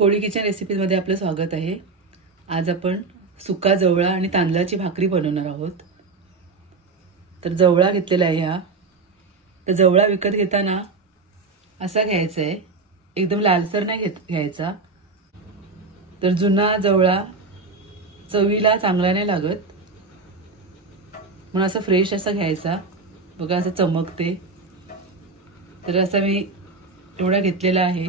कोळी kitchen रेसिपीमध्ये आपलं स्वागत आहे। आज आपण सुका जवळा आणि तांदळाची भाकरी बनवणार आहोत। तर जवळा घेतलेला आहे हा। तर जवळा विकत घेताना असा घ्यायचा आहे, एकदम लालसर नाही घ्यायचा। तर जुना जवळा चवीला चांगला नाही लागत, म्हणून असा फ्रेश असा घ्यायचा। बघा असं चमकते। तर असा मी एवढा घेतलेला आहे।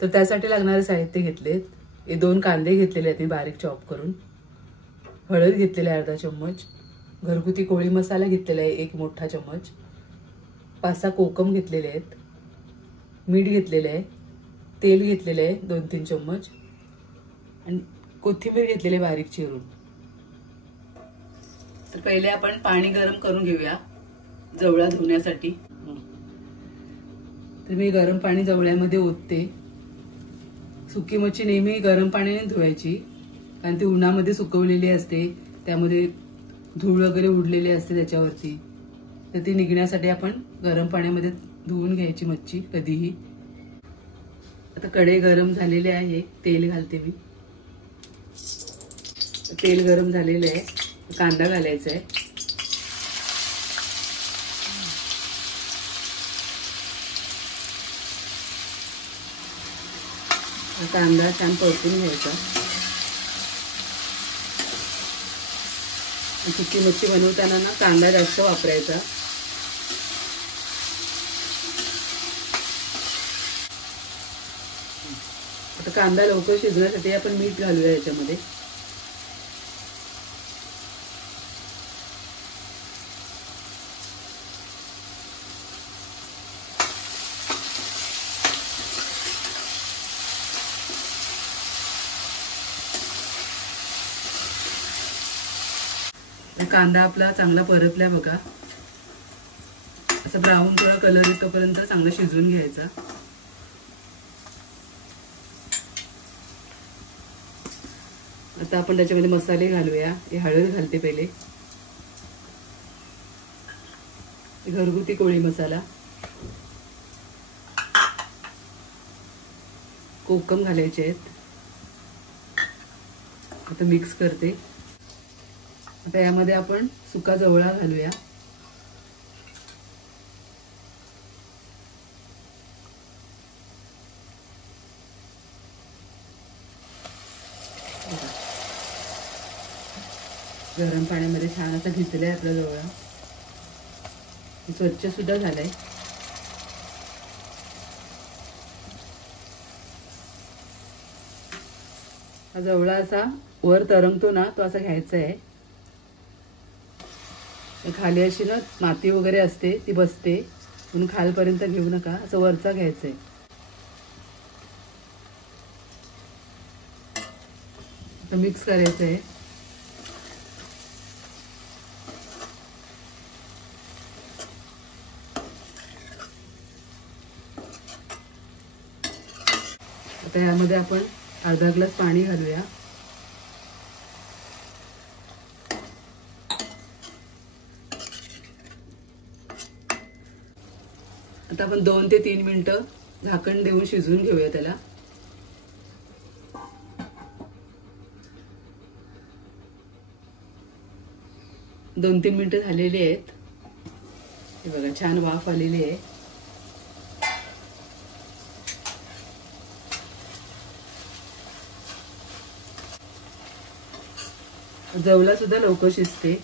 तर त्यासाठी लागणारे साहित्य घेतलेत, हे 2 कांदे घेतलेले आहेत मी बारीक चॉप करून, हळद घेतलेली आहे अर्धा चम्मच, घरगुती कोळी मसाला घेतलेला आहे 1 मोठा चम्मच, 5-6 कोकम घेतलेले आहेत, मीठ घेतलेले आहे, तेल घेतलेले आहे 2-3 चम्मच आणि कोथिंबीर घेतलेली बारीक चिरून। तर पहिले आपण पाणी गरम करून घेऊया जवळा धुण्यासाठी। तर मी गरम पाणी जवळ्यामध्ये ओतते। सुकी मच्छी नेहमी गरम पाण्याने धुवायची, कारण ती उन्हामध्ये सुकवलेली असते, त्यामध्ये धूळ वगैरे उडलेली असते त्याच्यावरती। तर ती निघण्यासाठी आपण गरम पाण्यामध्ये धुवून घ्यायची मच्छी कधीही। आता कढई गरम झालेली आहे, तेल घालते मी। तेल गरम झालेलं आहे, कांदा घालायचा आहे। कांदा छान परतून घ्यायचा। सुकी मच्छी बनवताना ना कांदा जास्त वापरायचा। आता कांदा लवकर शिजण्यासाठी आपण मीठ घालूया याच्यामध्ये। कांदा आपला चांगला परतलाय बघा, असं ब्राऊन थोडा कलर येतोपर्यंत चांगलं शिजवून घ्यायचा। आता आपण त्याच्यामध्ये मसाले घालूया। हे हळद घालते पहिले, घरगुती कोळी मसाला, कोकम घालायचे आहेत। आता मिक्स करते। आता यामध्ये आपण सुका जवळा घालूया। गरम पाण्यामध्ये छान असा भिजलाय आपला जवळा, स्वच्छ सुद्धा झालाय। हा जवळा असा वर तरंगतो ना, तो असा घ्यायचा आहे। खाली अशी ना माती वगैरे असते, ती बसते, म्हणून खालपर्यंत घेऊ नका, असं वरचा घ्यायचंय। आता मिक्स करायचंय। आता यामध्ये आपण अर्धा ग्लास पाणी घालूया। आता आपण 2 ते 3 मिनिटं झाकण देऊन शिजवून घेऊया त्याला। दोन 3 मिनिटं झालेली आहेत, हे बघा छान वाफ आलेली आहे। जवला सुद्धा लवकर शिजते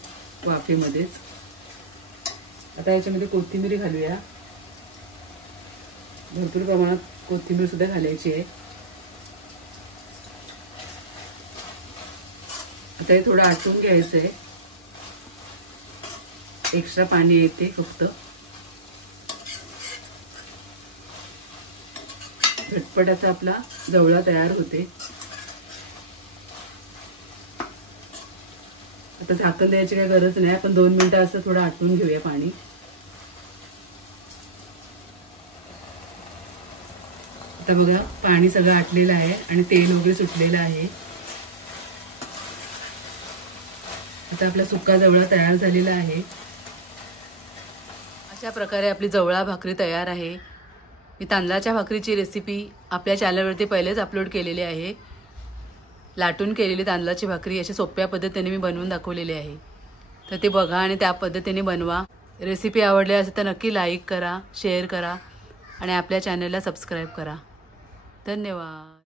वाफेमध्येच। आता याच्यामध्ये कोथिंबीर घालूया, भरपूर प्रमाणात कोथिंबीर सुद्धा घालायची आहे। आता हे थोडं आटून घ्यायचं आहे, एक्स्ट्रा पाणी येते फक्त। झटपट असा आपला जवळा तयार होते। आता झाकण द्यायची काही गरज नाही, आपण 2 मिनिटं असं थोडं आटून घेऊया पाणी। आता बघा पाणी सगळं आटलेलं आहे आणि तेल वगैरे सुटलेलं आहे। आता आपला सुका जवळा तयार झालेला आहे। अशा प्रकारे आपली जवळा भाकरी तयार आहे। मी तांदळाच्या भाकरीची रेसिपी आपल्या चॅनलवरती पहिलेच अपलोड केलेली आहे। लाटून केलेली तांदळाची भाकरी अशी सोप्या पद्धतीने मी बनवून दाखवलेली आहे। तर ते बघा आणि त्या पद्धतीने बनवा। रेसिपी आवडली असेल तर नक्की लाईक करा, शेअर करा आणि आपल्या चॅनलला सबस्क्राइब करा। धन्यवाद।